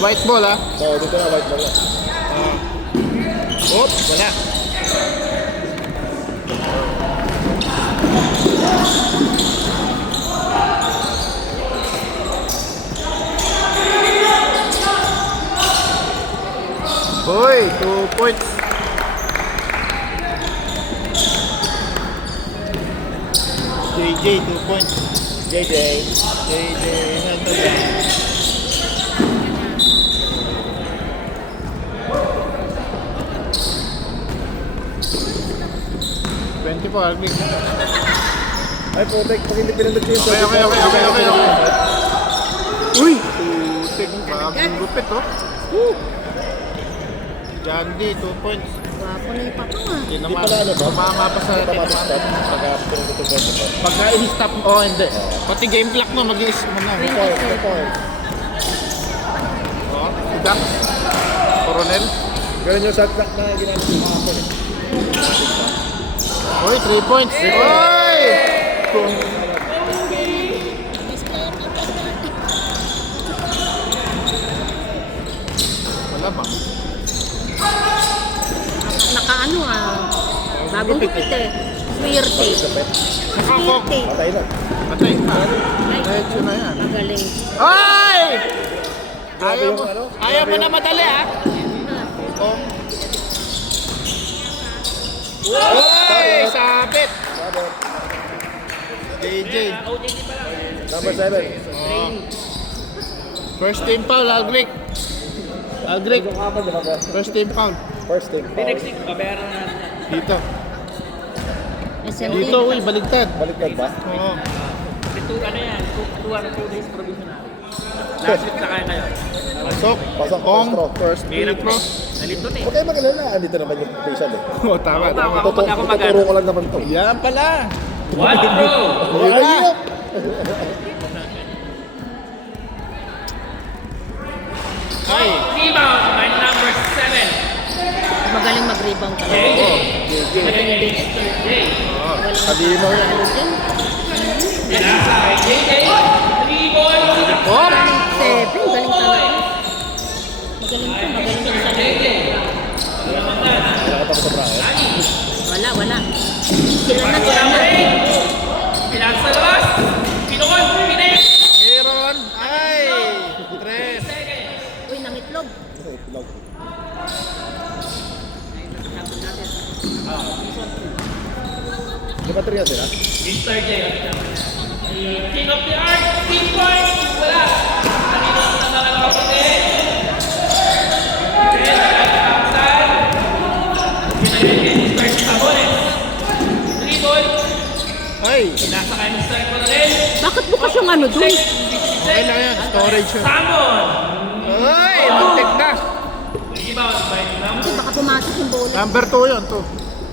White ball ah. Oo, dito na white ball. Oop, wala. Hoy, 2 points. JJ, 2 points. JJ. JJ, Naltagan. Po, Alvin. Ay, putek. Pag hindi pinindot yung Okay. Uy! Putek. Bagong gupit, oh. Jandy, 2 points. Wapo na yung papa nga. Hindi Hindi pala ano ba? Tumama pa sa Stop. Pagka pinindot yung Pagka i-stop, oh hindi. Pati game clock mo, mag-i-is mo na. 2 points. Oh, Idak. Coronel. Ganun yung shot clock na ginamit yung mga hapon eh. Uy, 3 points. Uy! Wala ba? Nakaano bagong gupit eh. Swerte. Saka ko. Swerte. Patay na. Patay pa. Diretso na yan. Magaling. Ay! Grabe yung ano? Ayaw mo na madali ah. Oh. Uy! Sabit! Sabot. JJ. Number 7. Oh. First team foul, Algric. Algric. Yung kapal, di ba po? First team foul. First team. Dito. SMT. Dito, uy, baligtad. Baliktad ba? Oo. Ito ano yan, 2 days provisional. Last week na kaya ngayon. Pasok. Pasok, Ong. first throw. First free Hirap throw. Nalindot eh. Huwag kayo mag-alala. Andito naman yung official eh. Oh, tama. Ako pag ako mag-ano. Tuturo ko lang naman ito. Yan pala. What bro? Yun na. Ay. Rebound by number 7. Magaling mag-rebound talaga. JJ. Magaling din. Sabi mo yan. Pinasa kay JJ. 3 ball. Oh! 7. Galing talaga. Magaling to. Magaling din sa JJ. Kailangan pa ko sa bracket. Wala. Sila na. Pinasa sa labas. Pinukon. Pinik. Aaron. Ay. 3. Uy, nangitlog. Itlog. Di ba 3 sila? Mr. J. King of the art. Team point. Wala. Kanino na mga nakaputi. Mr. Sabones. 3 ball. Ay. Pinasa kay Mr. Coronel. Bakit bukas yung ano dun? Okay lang yan. Storage yun. Samon. Ay. Mag-take na. Rebound by number Kasi baka pumasok yung bola. Number 2 yun. 2.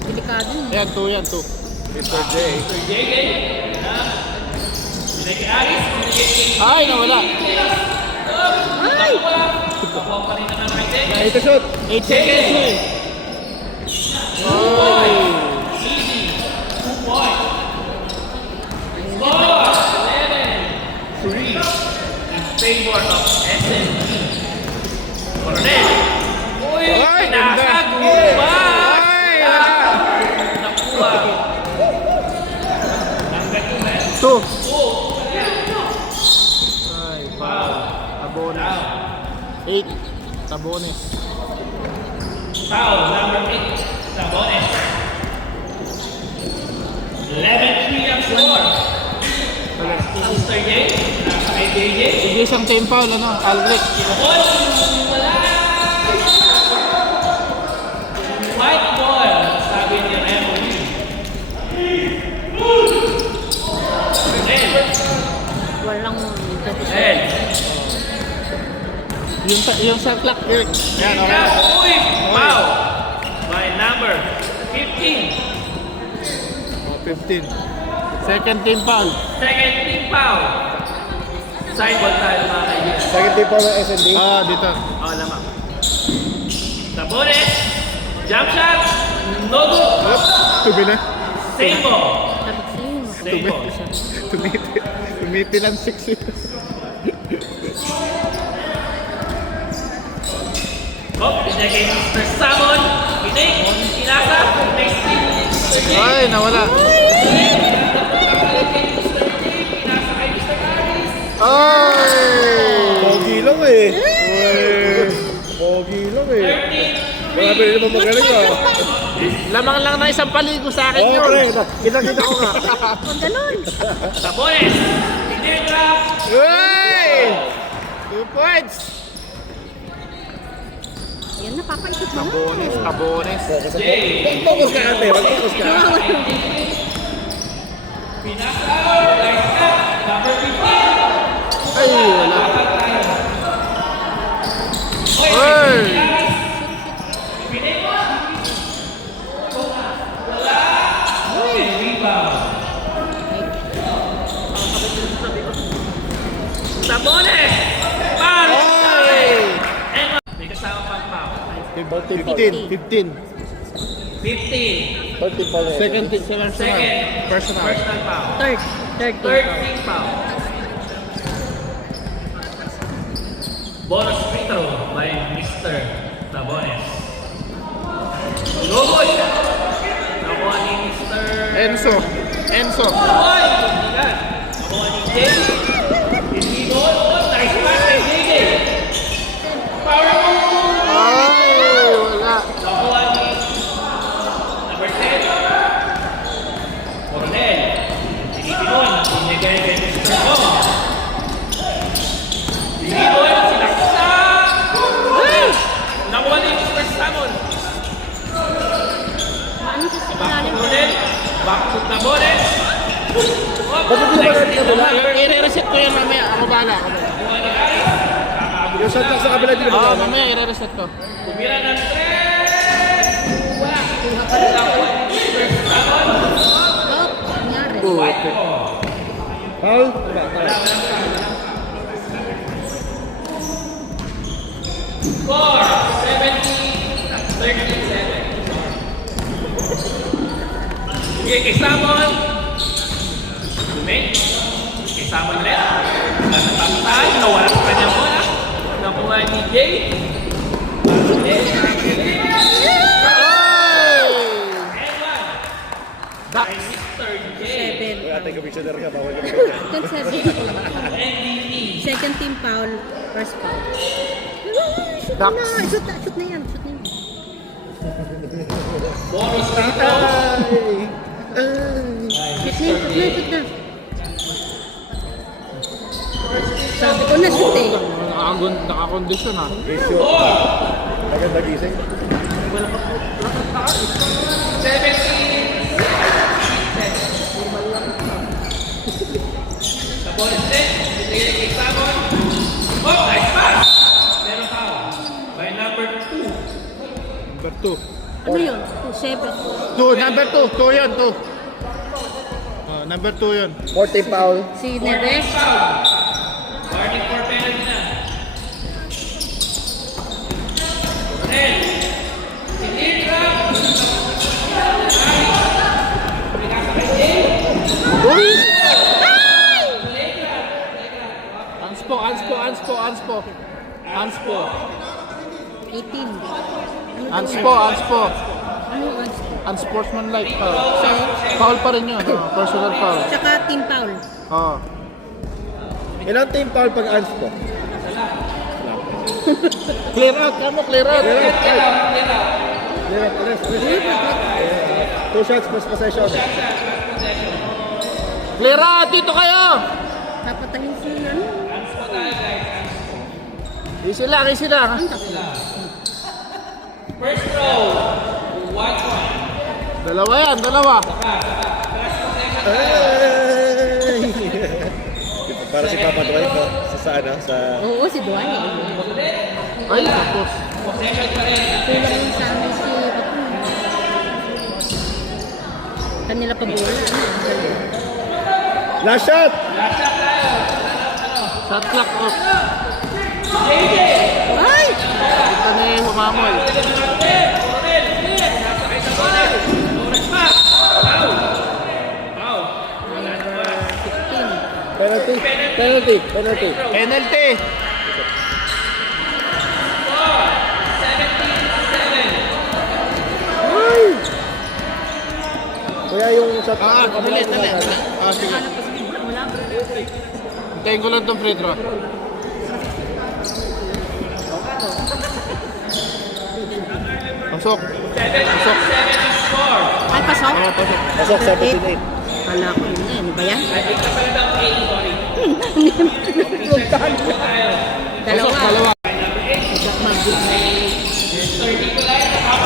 Delikado yun. Yan, 2 yan. 2. Mr. J. JJ. Pinag Aris. Ay, nawala. Ay! Nakuha pa rin naman kay JJ. Ay, ito shoot! 8 seconds eh. Ay. Easy. 2 points. Score. 11-3 in favor of SMT. Coronel. Uy, Ay, pinasa. ganda. Guba. Ay, wala. Nakuha. 2. Ay, foul. Tabones. 8. Tabones. Foul number 8. Sabones. 11-3 ang score. Mr. J. Nasa kay JJ. Sige, isang team foul, ano? Algric. Ball. Wala. White ball. Sabi ni referee. Walang Red. Yung shot clock, Eric. Yan, okay. Uy, foul. By number 15. Oh, 15. Second team foul. Second team foul. Side ball tayo mga kaibigan. Second team pa ng SND. Ah, dito. Oh, lamang. Sabones. Jump shot. No good. Up. Tubi na. Same ball. Sabi ko sa'yo. Same ball. Tumiti lang 6 yun. Oh, pinagay ni Mr. Salmon. Pinig, Inasa, next team, Mr. J. Ay, nawala. Ay! Pogi lang eh. Pogi lang eh. Marami rin naman magaling ah. Lamang lang na isang paligo sa akin Oo, yun. pre. Kita-kita ko nga. Kung ganun. Sabones, Pinirap, Uy! 2 points! Yan na, papaikot na. Tabones, tabones. Mag-focus ka ate. Mag-focus ka. Ay, wala. Uy! Sabones, Pan, Ay! may kasama pang foul. 15. 15, 13 pa rin. Second personal. second, Personal. personal foul. Third Third team. team foul. Bonus free throw by Mr. Sabones. No good. Nakuha ni Mr. Enzo. Enzo. Boy! Nakuha ni Jay. Hindi goal. Oh, nice pass kay JJ. Power move! Ay, wala. Nakuha ni number 10. Cornel. Pinipinoy. Binigay kay Mr. Bong. Pinipinoy. Sinaksak. Nakuha ni Mr. Salmon. Ano sa Back to ilalim? Cornel. Back to Tabones. Bakit hindi ba natin kabila? I-reset ko yan mamaya. Ako bahala. Yung shot lang sa kabila din Oo, ba? mamaya i-reset ko. Tumira ng 3. Wala. Nakuha ni Mr. Salmon. Oh, nangyari. Foul? Score 17-37. Sige, kay Salmon. Dumay. Kay Salmon ulit. Natapatay. Nawala sa kanyang bola. Nakuha ni Jay. Dax. Mr. J. Seven. Wala tayong commissioner ka. Bawal ka. Second seven. MVP. Second team foul. First foul. Shoot Dax. na. Shoot na. Shoot na yan. Shoot na yan. Bonus free throw. Shoot na yan. Shoot na yan. Shoot na. Sabi ko na shoot eh. Nakakondisyon ha. Issue. Maganda gising. 17. Sa bonus net. Binigay kay Salmon. Oh, nice pass. Pero foul. By number 2. Number 2. Ano yun? 7. 2, number 2. 2 yun, 2. Number 2 yun. 14 foul. Si Neves. Warning for penalty na. Cornel. Sinidra. Uy! Anspo, Anspo, Anspo, Anspo. Anspo. 18. Anspo, Anspo. Ano yung odds? Unsportsmanlike foul. Foul pa rin yun. Personal foul. Tsaka team foul. Oo. Ilang team foul pag ans ko? Clear out, kamo, clear out. Two shots plus possession. Clear out, dito kayo. Papatayin sila. Ano? Easy lang, easy lang. First row. 1-1. Dalawa yan, dalawa. Ay! Para si Papa Dwight ko sa ano, sa... Oo, si Duane. Ay, tapos. Possession pa rin. Kulang yung sa amin si Bato. Kanila pa bola. Last shot! Shot clock off. Ay! Ito na yung humamoy. Penalty! Penalty! Penalty! Penalty. 17-37. Kaya yung shot. Dali. Ah, sige. Hanap ko si Bibra, wala. Hintayin ko lang itong free throw. Pasok. 7-7 score. Ay, pasok? Ah, pasok. Pasok 17-8. Kala ko yun eh. Ano ba yan? Ay, ito pala daw 8, sorry. Dalawa. Pasok, dalawa.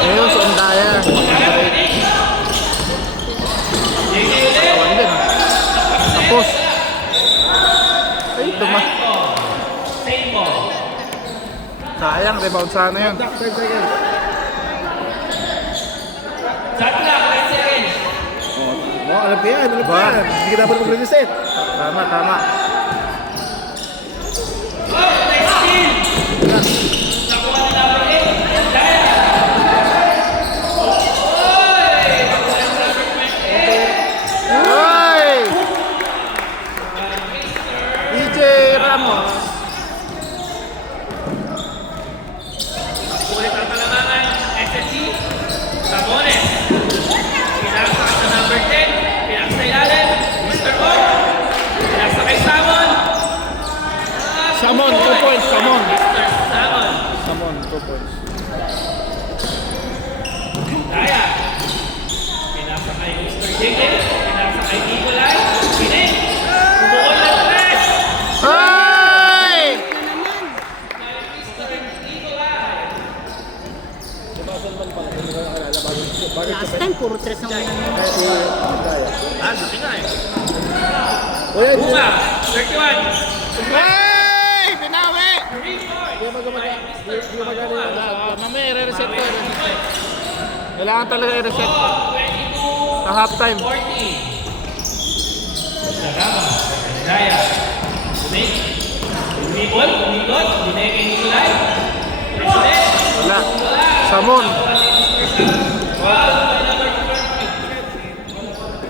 Ayun, si Andaya. Kawan din. Tapos. Ay, Same ball. sayang, rebound sana yun. 5 seconds. Shot clock, 10 seconds. Oh, alam ko yan. Ba? Hindi ka dapat mag-reset. Tama. Oh, nice steal. Nakuha ni number 8. Daya. Ay! DJ Ramos. Ulit ang talamangan. SSC. Sabones. Pinasa sa number 10. Pinasa sa ilalim. Mr. O. Pinasa kay Samon. Samon, 2 points. Samon. Mr. Samon. Samon, 2 points. Daya. Pinasa kay Mr. Jenkins. Pinasa kay Nicolay. Pining. Bumuol ng tres. Ay! Last time, puro tres ang wala. Ah, buti nga eh. Oh, yan. Bunga. 31. Ay! Pinawi! Gumagana Mamaya, i-reset ko. Kailangan talaga i-reset. Sa halftime. 40. Nagama. Daya. Snake. Umibol. Umidot. Binay kay Nicolay. President. Wala. Samon.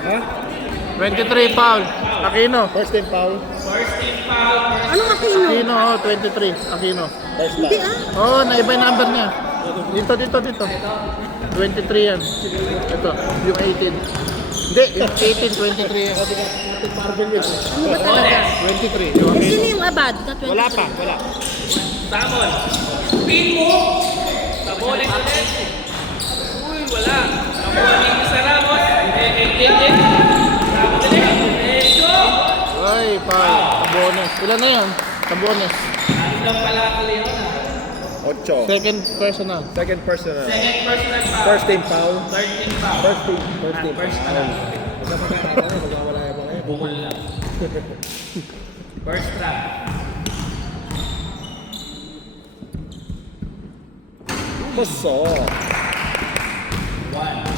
Ha? 23 foul. Aquino. First team foul. First team foul. Anong Aquino? Aquino, 23. Aquino. First Hindi time. ah. Naiba yung number niya. Dito. 23 yan. Ito, yung 18. Hindi, yung 18, 23 yan. Ano ba talaga? 23. Yung Eh, sino Aquino. yung abad? Na 23? Wala pa. Samon. Pin mo. Sabones ulit. Uy, wala. Nakuha ni Mr. Ramos. Binay kay Jenkins. Samon ulit. Medyo. Ay, foul. Tabones. Ilan na yan? Tabones. Ano daw pala ako Leon ah. 8. Second personal. Second personal. Second personal foul. First team foul. Third team foul. First team. First team. First na lang. Magkawala yung mga yun. Bumul lang. First trap. Paso. 1.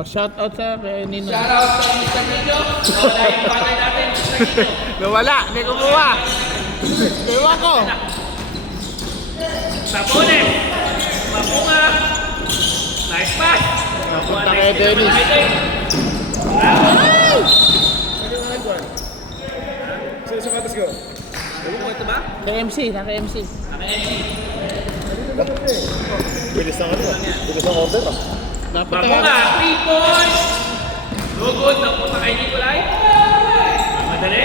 Shout out sa kay Nino. Shoutout sa Mr. Nino. Nawala yung patay natin, Mr. Nino. Nawala, hindi kumuha. Ewan ko. Sabones. Mapunga. Nice pass. Napunta kay Dennis. Sino sapatos ko? Ano mo ito ba? Kay MC, naka-MC. Bilis ng ano. Bilis ng order ah. Dapat Mapunga. 3 points. No good. Napunta kay Nicolay. Madali.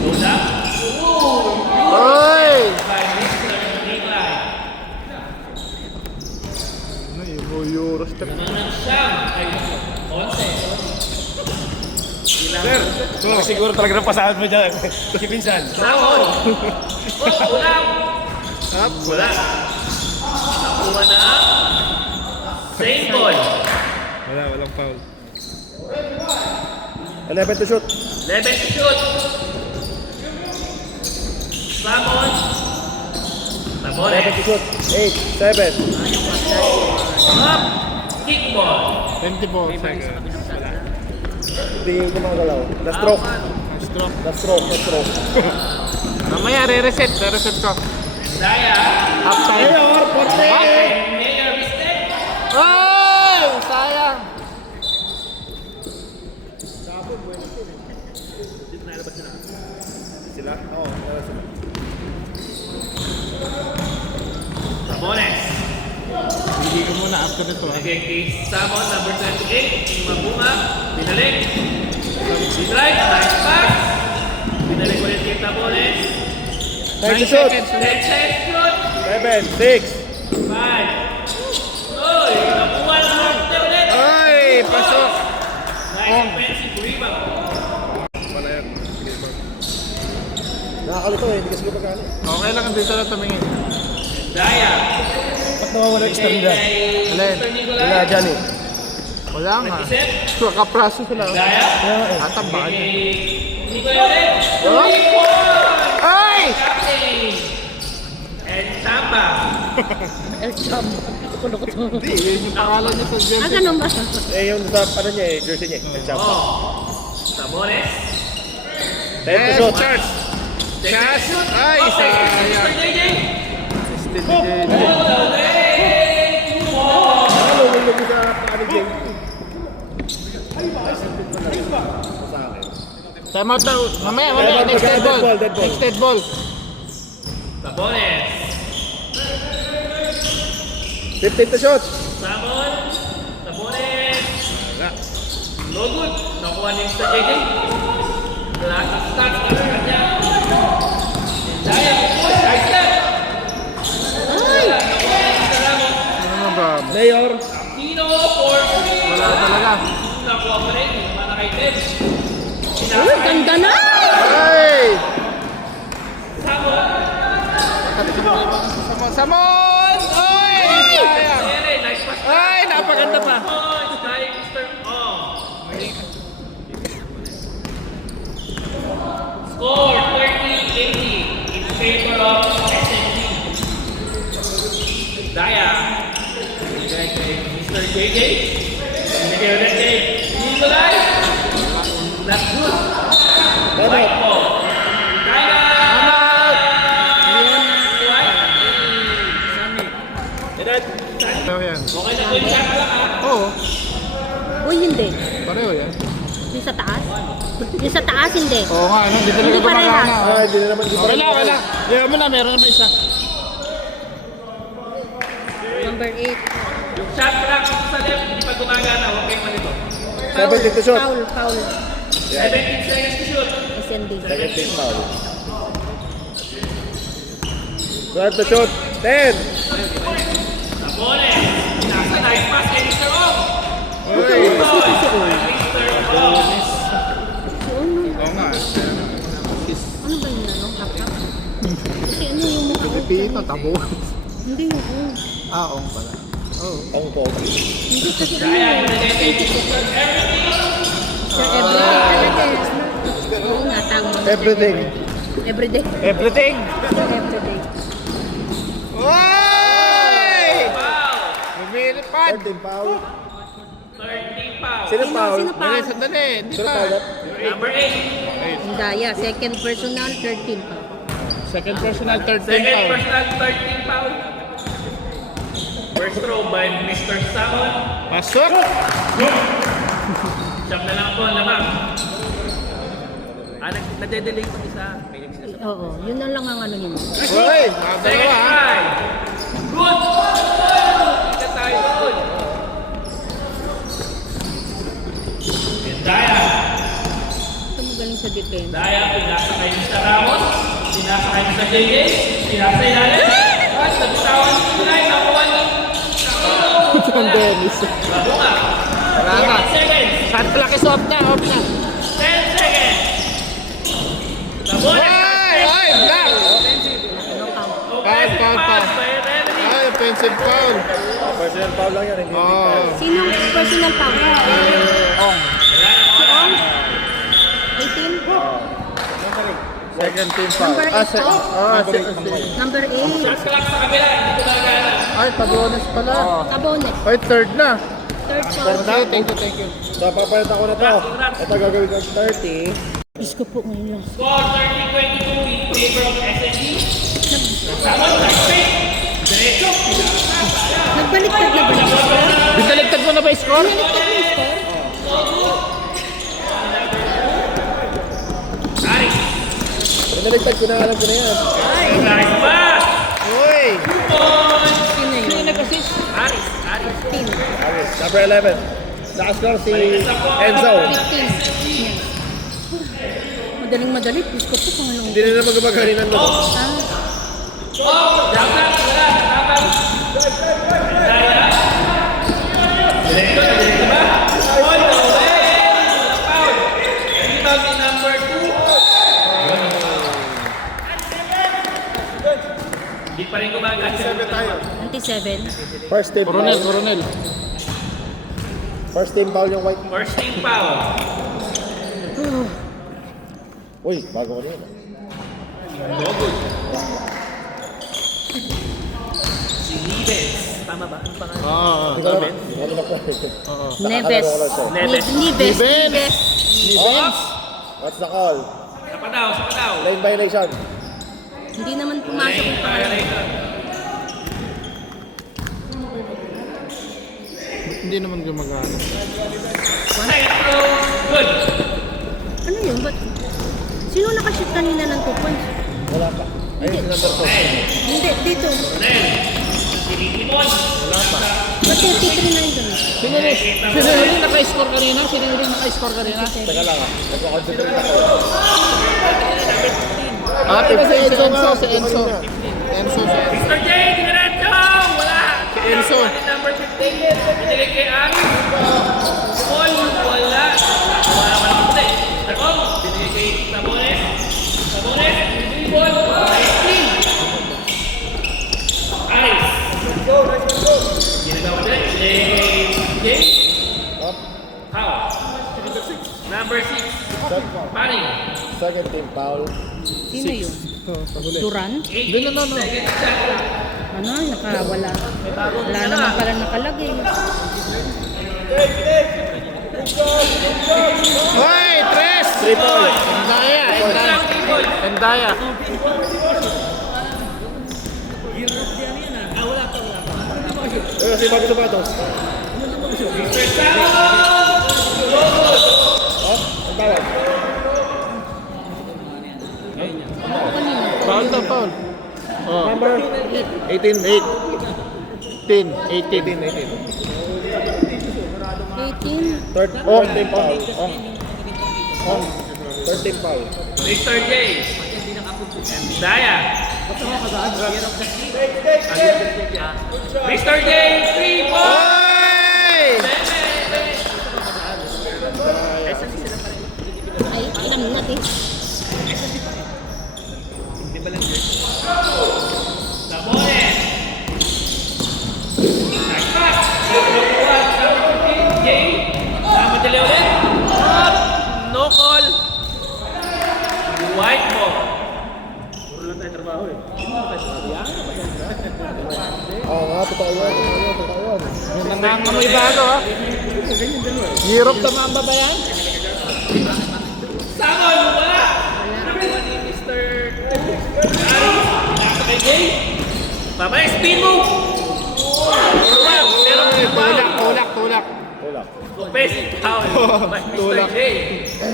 Load up. Oy! By Mr. Nicolay. Ano yung Euro step? Naman siyam. Ay, 11. Siguro talaga napasahan mo dyan. Si Pinsan. Samon. Oh, ulam. Wala. Nakuha na. Same ball. Walang foul. 11 to shoot. 11 to shoot. Samon. 11 Sabones. to shoot. 8, 7. Up. Kickball. 24 seconds. Hindi yung gumagalaw. Last stroke. Stroke. Last stroke. Last stroke. Mamaya, re-reset ko. Daya. Halftime. Mayor, Ponte! Mayor mistake. Ay! Sayang. Sila? Oo, sila. Hindi ko muna after ito. Okay, kay Samon, number 28. Mabunga. Binalik. Drive. Nice pass. Binalik ulit kay Tabones. Time to shoot. 10 seconds shoot. 7, 6. 5. Uy, nakuha na natin ulit. Ay, pasok. Nice offensive rebound. Wala yan. Nakakalito eh, hindi kasi ko pagkano. Okay lang, dito na tumingin. Daya. Ba't nawawala yung star dyan? Alin? Wala dyan eh. Wala nga. So, kapraso sila. Daya. Tatambakan niya. Nico ulit. Oh? Ay! And Samba. El Cham. Kulo ko to. Hindi, yun yung pangalan niya sa Ah, jersey. ganun ba? Eh, yung sa ano niya eh, jersey niya. El Champ. Oh. Tabones. Time to shoot. Charge! Chas! Ay, sayang. Lumulog sa paano game. Time out daw. Mamaya. Next dead ball. Dead ball. Next dead ball. Tabones. 15 to shoot. Samon. Tabones. No good. Nakuha ni Mr. JJ. Last start. Kanya. Daya. Nice lang. Ano naman ba? Mayor. Pino for Wala talaga. nakuha pa rin. Mana kay Ted. Uy, ganda na! Ay! Samon. Samon! Ay! Sayang! Ere. Nice pass. Ay, napaganda pa. Points by Mr. Ong. Score 30-80 in favor of SNG. Daya. Binigay kay Mr. JJ. Binigay ulit kay Nicolay. Not good. White ball. Daya. Pareho yan. Okay na good shot lang ha. Oo, Uy, hindi. pareho yan. Yung sa taas? Yung sa taas, hindi. Oo nga, ano, hindi talaga Hindi parehas. gumagana. Ah, hindi na naman. Okay lang, okay lang. Yaman mo na, meron naman isa. Number 8. Yung shot lang sa left, hindi pa gumagana. Huwag kayong malito. 17 to shoot. Foul. 17 seconds to shoot. SND. Second team foul. 12 to shoot. 10. Tabones. Nasa nice pass kay Mr. Ong. Uy! Mr. Ong. Oo nga. Ano ba yun, ano? Hap-hap? Kasi ano yung mukha? Pilipino, tabo. Hindi yung ong. Ong pala. Oo. Ang pogi. Hindi kasi ano Daya. yung Binigay kay Mr. Everything. Sir, everyday talaga eh. Oo nga, tama. Everything. Everyday. Everything! Sir, everyday. Uy! Foul. Lumilipad! 13 foul. 13 foul. Sino foul? Sino pa? Dali, sandali. Hindi Sino pa. foul? Number 8. Ang daya. Second personal, 13 pa. Second personal, third Second foul. personal 13 foul. First throw by Mr. Samon. Pasok! Siyam na lang po ang lamang. Nade-delay pa isa. Oo, yun na lang ang ano yun. Uy! Mga Second dalawa ha. try. Good. Ika tayo doon. And Daya. Ito magaling sa defense. Daya, pinasa kay Mr. Ramos. Pinasa kay Mr. JJ. Pinasa ilalim. At nagbitawan ni Kulay. Nakuha ni John Dennis. Babunga. Wala na. 10 seconds. Shot clock is off na, off na. 10 seconds. Tabones. Ay! Ay! Black! Ano count? Offensive Foul. pass by Renly. Ay, offensive foul. Personal foul lang yan. Hindi Oo. Sinong personal foul? Ong. Si Ong? 18? Second team foul. Number eight, oh. Number 8. Shot clock sa kabila. Hindi ko magana. Ay, Tabones pala. Tabones. Ay, third na. Third foul. Okay, thank you. So, papalit ako na to. Ito gagawin ko 30. Diyos ko po ngayon lang. Score 30-22 in favor of SNG. Samon, nice pick. Diretso. Nagbaliktad na ba yung score? Binaligtad mo na ba yung score? Nagbaliktad na yung score? Ari. Pinaligtad ko na, alam ko na yan. Nice pass. Uy! Sino yun? Nag-assist. Aris. 15. Aris. Number 11. Nakascore si Enzo. 15. Yes. Madaling-madali. Diyos ko po kung anong... Hindi na naman gumagaling mo. Dapat, wala. Dapat. Daya. Direkto ba? Foul. Walang foul. Rebound ni number 2. Hindi pa rin gumagana. 27. First team Coronel, foul. Coronel. First team foul yung white. First team foul. Uy, bago ko na yun. No good. Si Libes. Tama ba? Ang pangalan? Oo, Hindi ko alam. Hindi ko alam ako. oo. Neves. Nakakalaro ko lang siya. Neves. Nives. Nives. Nives. What's the call? Sapa daw. Lane violation. Hindi naman pumasok yung pangalan. Hindi naman gumagana. Good. Ano yun? Ba't? Sino nakashoot kanina ng 2 points? Wala pa. Ayun si number 2. Hindi, dito. Sinitipon. Ba't 33 na yun doon? Sino rin naka-score kanina? Sino rin naka-score kanina? Teka lang ah. Nagko-concentrate ako. Ah, si Enzo nga. Si Enzo. Enzo. Mr. J, diretso! Wala! Si Enzo. Number 15. Pinili kay Aris. Paul, wala. Wala ka lang puti. Tarkong, pinili kay Sabones. Paul, 19. Aris. Ginagawa din. Pinili kay Jay. Up. How? Number 6. Manning. Second team foul. Sino yun? Duran? No. Ano? Nakawala. Wala naman pala nakalagay. Hoy, tres! 3 points. Endaya. Isang people. Endaya. Uy, kasi bago sapatos. Mr. Salomon! Oh, ang tawag. Foul na, foul. Oh. Number 18. 18. 18. 18. Third team foul. Third team foul. Mr. J. Daya. Mr. J, 3 points! Ay, ilan natin? Sabones. Nagpas. Nakuha ng 15. Jay. Namadali ulit. No call. White ball. Oo nga, totoo yun. Yung nangangamoy bago, ha? Hirap na mga babayan. Samon, wala. Nakuha ni Mr. Aris. Nasa kay Jay. Babay, spin move. Tulak. Tulak. Offensive foul. By Mr. Tulak. J.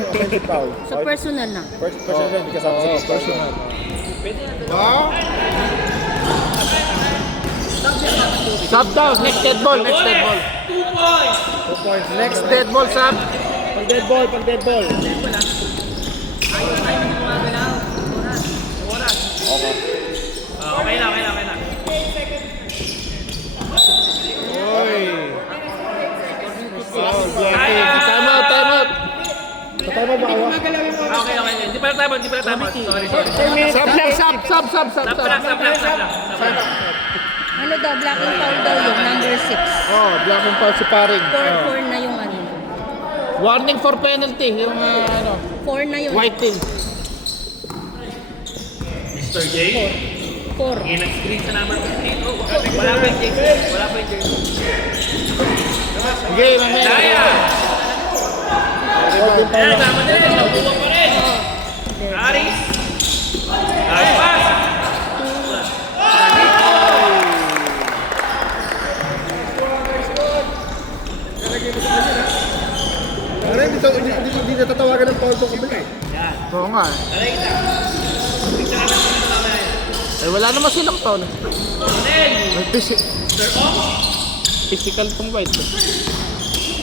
Offensive foul. So personal na. First person yun, hindi kasama sa personal. Oh. Sub down. Next dead ball. 2 points. 2 points. Next dead ball, sub. Pang dead ball. Okay. Okay na. Oy. Time out. Sa tama ba awa? Okay. Hindi pala tama. Sorry. Sub lang, sub. Stop lang. Ano daw, blocking foul daw yung number 6. Oh, blocking foul si paring. 4 na yung ano. Warning for penalty. Yung 4 na yung... white team. Mr. J. 4. Yan ang screen sa number 15. Oh, wala pa yung J. Okay, mamaya. Daya. Ayan, tama din. Nabuwa pa rin. Aris. Nagpas. Pare, hindi natatawagan ng foul tong kabila eh. Oo nga. Eh, wala naman silang foul. Cornel. May fish. Mr. Ong. Physical tong white.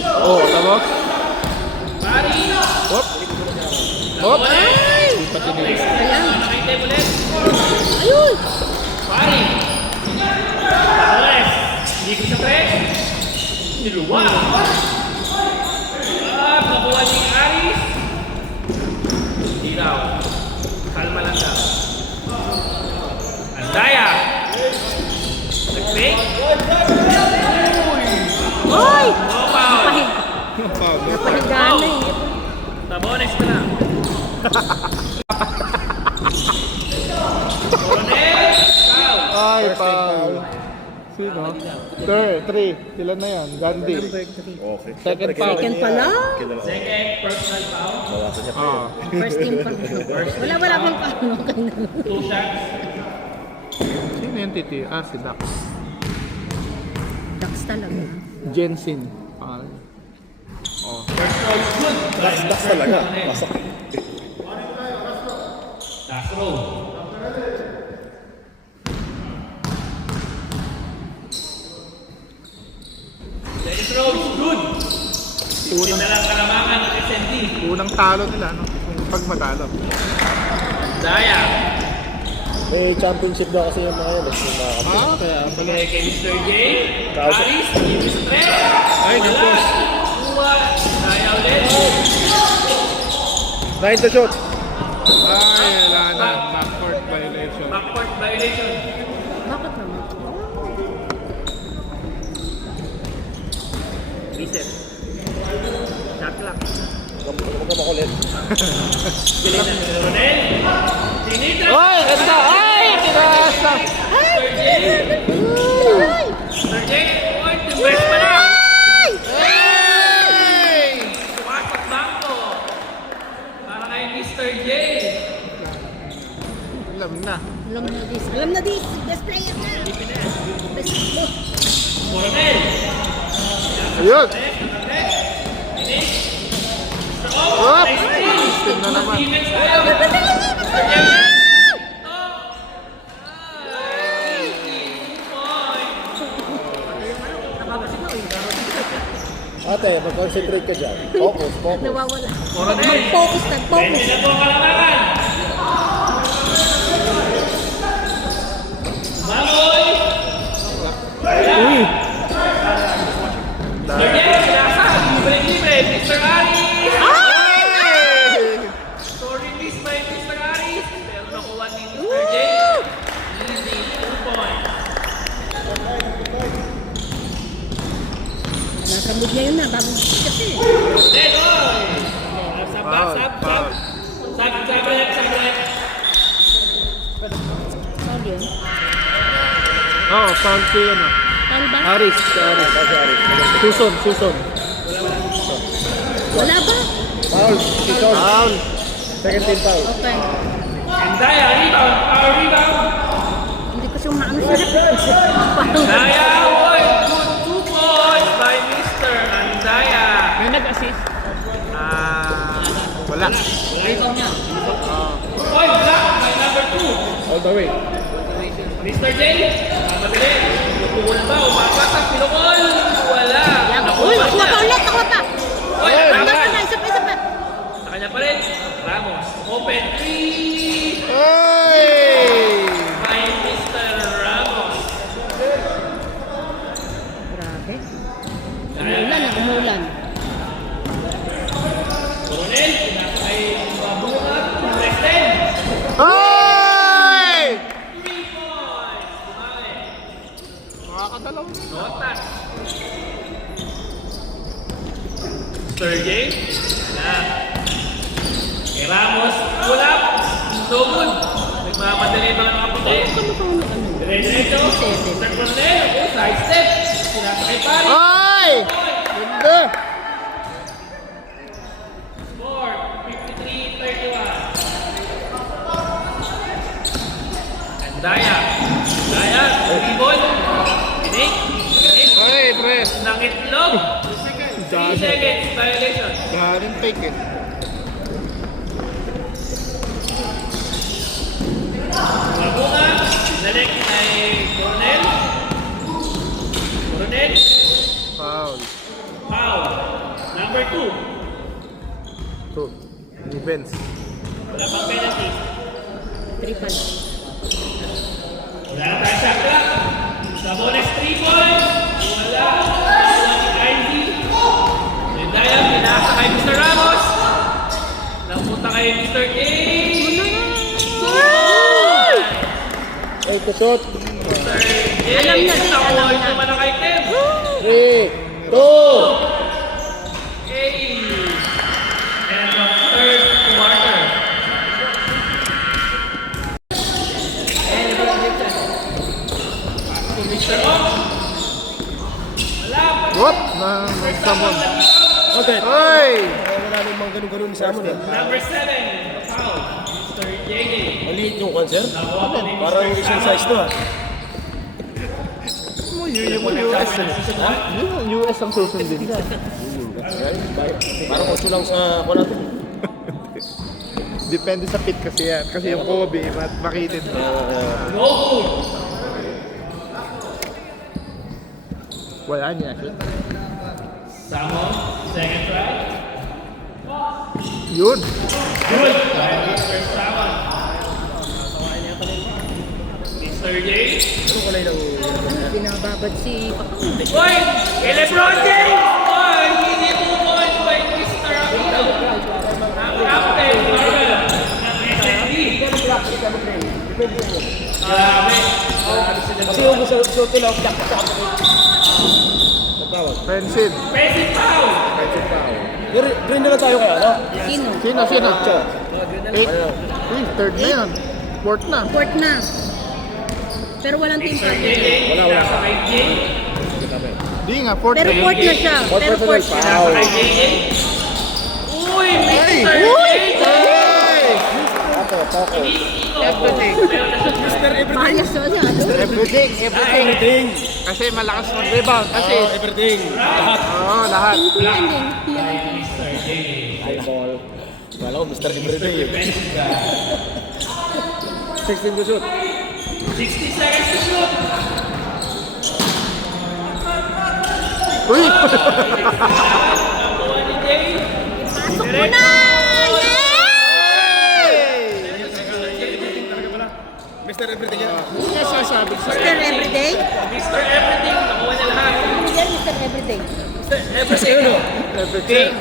Oh, tama? Pari. Hop. Hop. Hindi pa tinilis. Ayan. Nakaitim ulit. Ayun! Pari. Tables. Hindi ko sa tres. Niluwa. Nakuha ni Aris. Hindi daw. Kalma lang daw. Andaya. Nag-fake. Hoy! No foul. Napahigaan na eh. Tabones ka lang. Coronel. Foul. Ay, First time foul. foul. Sino? Third, 3. Sila na yan. Gandhi. Okay. Second Siyempre, foul. Second pa lang. kilala ko. Second personal foul. Bawasan niya pa Ah. First team pa lang. Wala akong paano kanina. 2 shots. Sino yung titi? Ah, si Dax. Ducks talaga. Jensen. Ah. Oh. First row is good. Das talaga. Masak. Last row. Second row is good. Hindi na lang kalamangan ng SND. Unang talo nila, no? Kung pag matalo. Daya. May championship daw kasi yung mga yan. Yung mga Ah, kaya pala. Bigay kay Mr. J. Kausap. Aris. Ibis tres. Ay, Wala. nagpos. Kuha. Daya ulit. Nine to shoot. Ay, wala na. Backcourt violation. Backcourt violation. Bakit naman? Reset. Shot lang. Huwag ka makulit. Bilhin na. Ronel. Tinita. Ay, ganda! Ay, kinasa! Mr. J. Mr. J. Point. Invest pa na. Ay! Pumasok bangko. Para kay Mr. J. Alam na. Alam na this. Alam na this. Best player na. Best player. Coronel. Ayun! Finish. Hop! Steam na naman. Defense tayo. Mr. J. Ate, mag-concentrate ka dyan. Focus, focus. Nawawala. Coronel. Mag-focus, nag-focus. Pwede na po kalamangan. Mamoy. Uy! Mr. J. Pinasa. Libre-libre. Mr. Aris. Ay! Score release by Mr. Aris. Pero nakuha ni Mr. J. Easy 2 points. Nasa mood niya yun na. Bago kasi. Then, oy! Sab, sab, sab. Sab. Foul yun. Oh, foul si ano. Foul ba? Aris. Suson. Wala ba? Foul. Sean. Foul. Second team foul. Okay. Andaya, rebound. Power rebound. Hindi ko siya maano siya. Andaya, oy! Good 2 points by Mr. Andaya. May nag-assist. Ah, wala. Rebound niya. Point block by number 2. All the way. Mr. J, madali. Pukul ba? Umapatak, pinukol. Wala. Uy, nakuha pa ulit. Nakuha pa. Oy, Isa tama. pa. Isa pa. Sa kanya pa rin. Ramos. Open 3 Ay! by Mr. Ramos. Grabe. Umulan na, umulan. Coronel, pinasa kay Babungat. Preston. Ay! 3 points. Bumawi. Makakadalaw na. Notas. Mr. J. Na. Kay Ramos. Pull up. So good. Nagmamadali mga kaputi. Ano pa ano? Diretso. Mr. Coronel. Oh, side step. Pinasa kay Pari. Ay! Ganda! Score. 53-31. Andaya. Andaya. Ribon. Pinik. Ay, press. Nang itlog. 3 seconds. Violation. Galing fake eh. Mabunga. Dinalik kay Coronel. Coronel. Foul. Foul. Number 2. 2. Defense. Wala pang penalty. 3 points. Wala na tayo shot clock. Sabones 3 points. Wala. Wala ni Ivy. And dahil pinasa kay Mr. Ramos. Napunta kay Mr. A. Ay, to shot. Alam na din, alam na. Nakuha naman kay Tim. 3, 2. And the third quarter. Mr. O. Wala pa. What? May someone. Okay. Ay! Wala namang ganun-ganun sa amin eh. Number 7. Foul. Mr. JJ. Maliit yung cancer. Nakuha ni Parang isang size to ah. Yung US eh. Yung US ang susundin. Parang uso lang sa ako natin. Depende sa pit kasi yan. Kasi yung Kobe, makitid. No good. Wala niya. Samon. Second try. Yun. Good. Mr. Samon. Mr. J. Ano kulay lang? Binababad si Papa. Boy! Kay LeBron James! Boy! Hindi 2 points by Mr. Aquino. Ang captain, Marvel. Ng SND. Grabe. Kasi yung gusto ito lang, jack sa ako. Nagtawag. Offensive. Basic foul. Green na lang tayo kaya, no? Sino? Sino? 8. Uy, third na yan. Fourth na. Fourth na. Pero walang team Mr. foul. JJ. Wala. Nasa kay Jay. Di nga, fourth Pero na. fourth na siya. Pero fourth siya. Nasa kay JJ. Uy! Mr. JJ! Ako. Everything. Maayos na siya. Everything. Everything. Kasi malakas mag-rebound. Kasi, Everything. Lahat. oo, lahat. Tingnan din. Mr. JJ. Eyeball. Kala ko Mr. Everything eh. 16 to shoot. 60 seconds to shoot. Uy! Nakuha ni Jay. Pasok mo na! Mr. Everything yan. Yes, sasabi ko Mr. Everyday? Mr. Everything. Nakuha niya lahat. Ano yan, Mr. Everyday? Everything ano? Everything.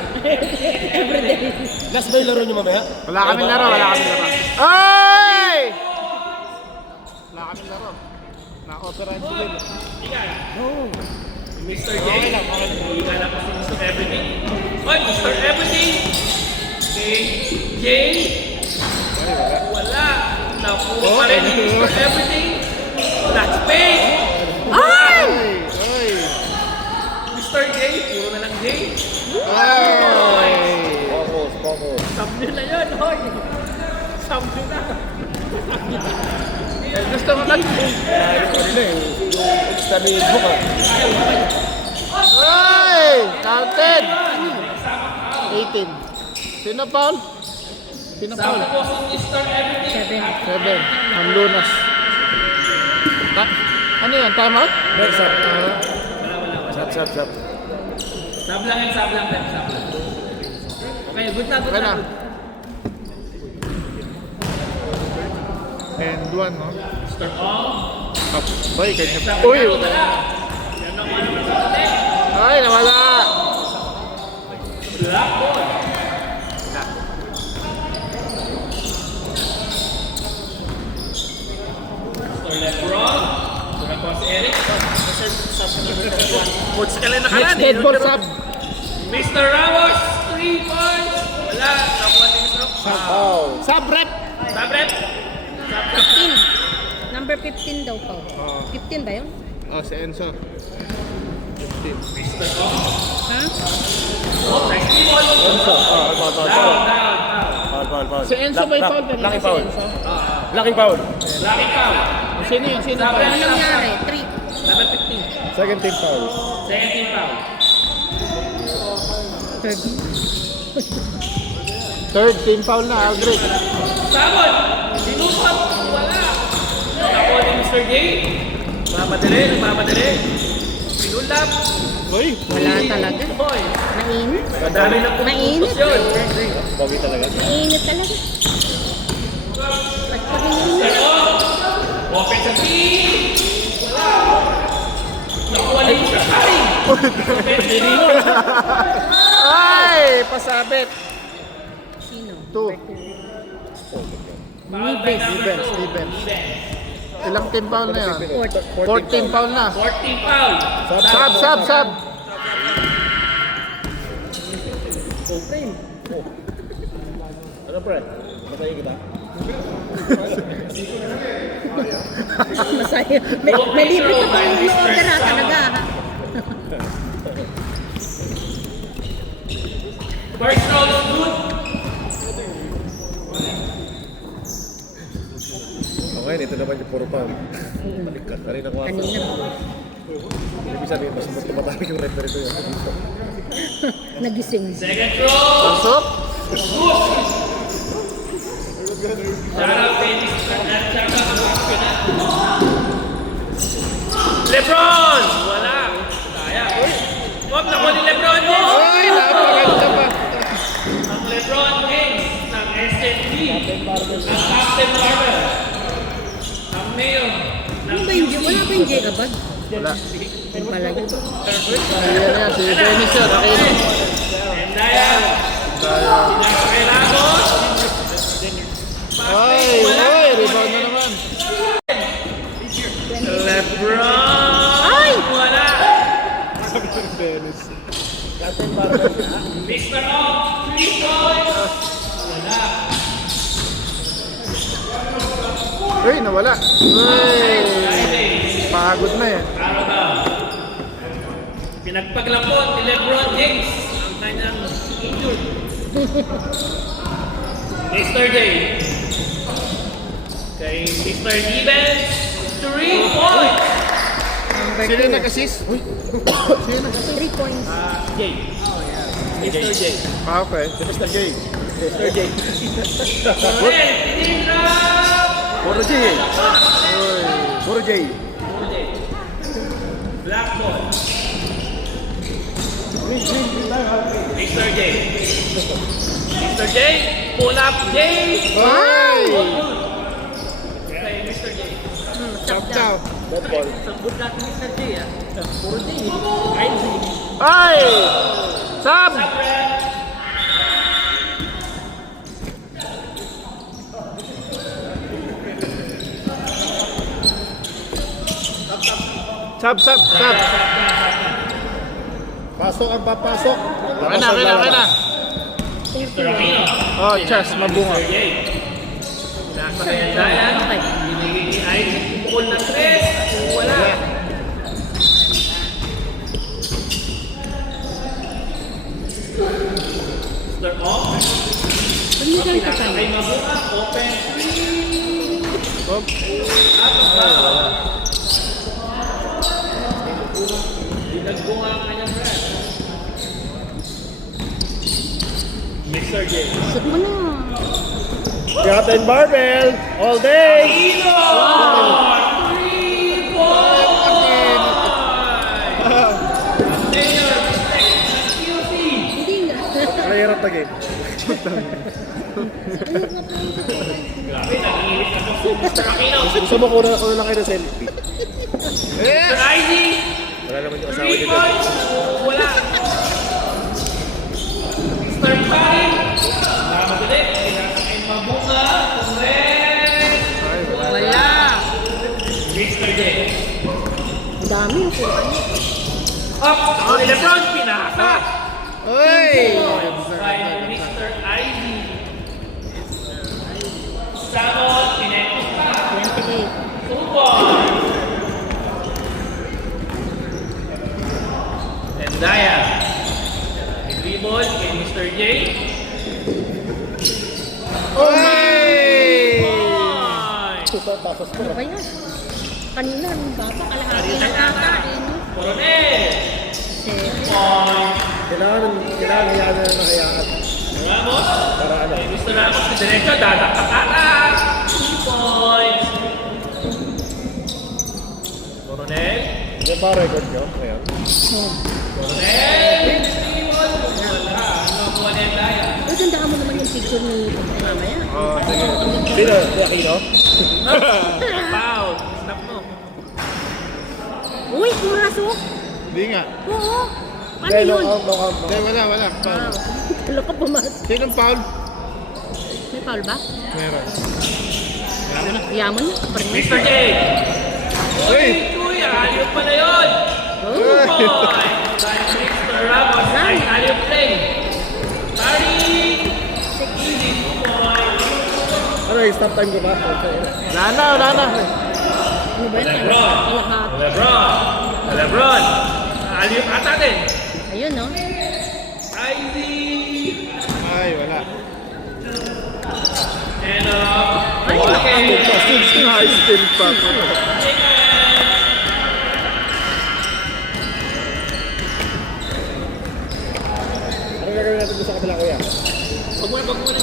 Everyday. Last ba yung laro nyo mamaya? Wala kami laro. Ay! Wala kami laro. Na-authorize ko din. Ikan. Mr. J. Ikan na po si Mr. Everything. Oy, Mr. Everything. Okay. Jay. Wala. Nakuha pa rin ni Mr. Everything. That's space. Ay! Mr. J. Puro na lang J. Ay! Focus. Samyo na yun, hoy. Samyo na. Gusto mo lang? Hindi eh. Extra ni Book ah. Ay! Counted! 18. Sino foul? Sino foul? Sabi po si Mr. Everything. 7. Ang lunas. Ano yan? Time out? Next up. Wala. Shot. Sab lang yan, sab lang. Okay, good na. Okay na. And one, no? Mr. Ong. Boy, kanya. Uy! Ay, nawala! Black ball. Mr. Lebron. Mr. Boss Eric. Coach ka lang Next dead ball sub. Mr. Ramos, 3 points. Wala. Nakuha ni Mr. Foul. Sub rep! Sabret. 15. Number 15 daw pa. 15 ba yun? Oh, si Enzo. 15. Mr. Ong. Ha? Oh, nice team ball. Down. Foul. Si Enzo may foul na rin. Lucky Si foul. Enzo. Lucky foul. Lucky foul. Sino yun? Sino Sabi foul? Ano nangyari? 3. Number 15. Second team foul. Second team foul. Third team foul na, Aldrich. Sabon! Sinusap! Wala! Nakuha ni Mr. J. Nagmamadali. Pinulap. Uy! Wala talaga. Boy. Mainit. Madami na Mainit. pumuputos yun. Pogi talaga. Mainit talaga. Ba't pa rin Open sa team. Wala. Nakuha na yung sakay. Ay! Pasabit! Sino? 2. Steven. Steven. Ilang team foul na yan? 14 Fourth. foul na. 14 foul. Sub! Ano pre? Matayin kita? Masaya. May libre ka pa yung order ha, talaga ha. First round is good. Okay, ito naman yung puro foul. Baliktad. Kanina ko ako. Kanina. Ibig sabihin, mas tumatawag yung referee ko yun. Nagising. Second throw. Pasok! Sarah Felix at saka Lebron! Wala. Sayang. Huwag na ko ni Lebron James. Ay! Napaganda pa! Ang Lebron James ng SNB. Ang Captain Marvel. Ang Mayor. Ano ba yung wala pa yung Jacobad? Wala. Yan pala yun. Ayan na yan, si Dennis yun. Aquino. And Diane. Pinapakailangan. Ay! Rebound na naman. Lebron! Ay! Wala! Dennis. Mr. Off, 3 points! Wala! Uy! Nawala. Uy! Pagod na eh. Araw na. Pinagpaglapot ni Lebron James ang kanyang injured. Mr. Day. Kay Mr. Evans, 3 points! Sino yung nag-assist? Uy! Sino nag-assist? 3 points. Jay. Mr. J. Ah, okay. Mr. J. Mr. J. Well, Tinra! Puro J. Puro J. Black ball. Mr. J. Mr. J. Pull up J. Ay! Kay Mr. J. Chop chop. Bad ball. Sabot natin Mr. J ah. Puro J. Right? Ay! Sab! Sabrad. Sab! Pasok ang papasok. Okay na. Mr. Aquino. Oh, chest, mabunga. J. Nasa kaya Dayan. Okay. Binigay ni Isaac. Pukul ng 3. Wala. Mr. Off. Ano yung ganito Pinasa tayo? kay Mabuka. Open 3. Oh. Nagbunga ang kanyang brand. Mr. J. Shoot mo na. Captain Barbell. All day. Aquino! 3 points! Mayor, QC. Hindi nga. Player of the game. Grabe, nag-iilit ako. Mr. Aquino. Gusto mo kuna lang kayo ng selfie. Yes! Mr. Isaac. Wala naman yung asawa 3 niyo. points. Wala. Mr. Karin. Namadali. Pinasa kay Mabunga. Correct. Wala. Mr. J. Ang dami yung puro ano. Up. Ako ni Lebron. Pinasa. Uy! By Mr. Ivy. Samon. Pinekos pa. 28. 2 points. And Daya. Dribble kay Mr. J. Uy! Points. Pasok ko. Ano ba yan? Kanina, nung bata, kalahati na ata. Coronel. Seven. Points. Kailangan hayaan na ng hayaan. Ramos. Para ano. Kay Mr. Ramos sa diretso. Dadaktak ata. 3 points. Coronel. Yan ba record nyo ngayon? Uy, ganda ka mo naman yung picture ni mamaya. Sino? Si Aquino? Foul. Stop mo. Uy, puras oh. Hindi nga. Oo. Paano Hindi, yun? knockout. Hindi, wala. Foul. Wow. Talo ka pumas. Sinong foul? May foul ba? Meron. Yaman niya. Parang Mr. J. Uy! Uy, aliw pala yun. Oh. Boy. Mr. Ramos. Ay, aliw play. Sorry. Easy, boy. Ano, stop time ko ba? Wala na. Ano ba yan? Lahat. Lebron. Aliw ata din. Ayun no. Easy. Ay, wala. And Ay, okay. High spin pa. Ano gagawin natin doon sa kabila, kuya? Wag mo na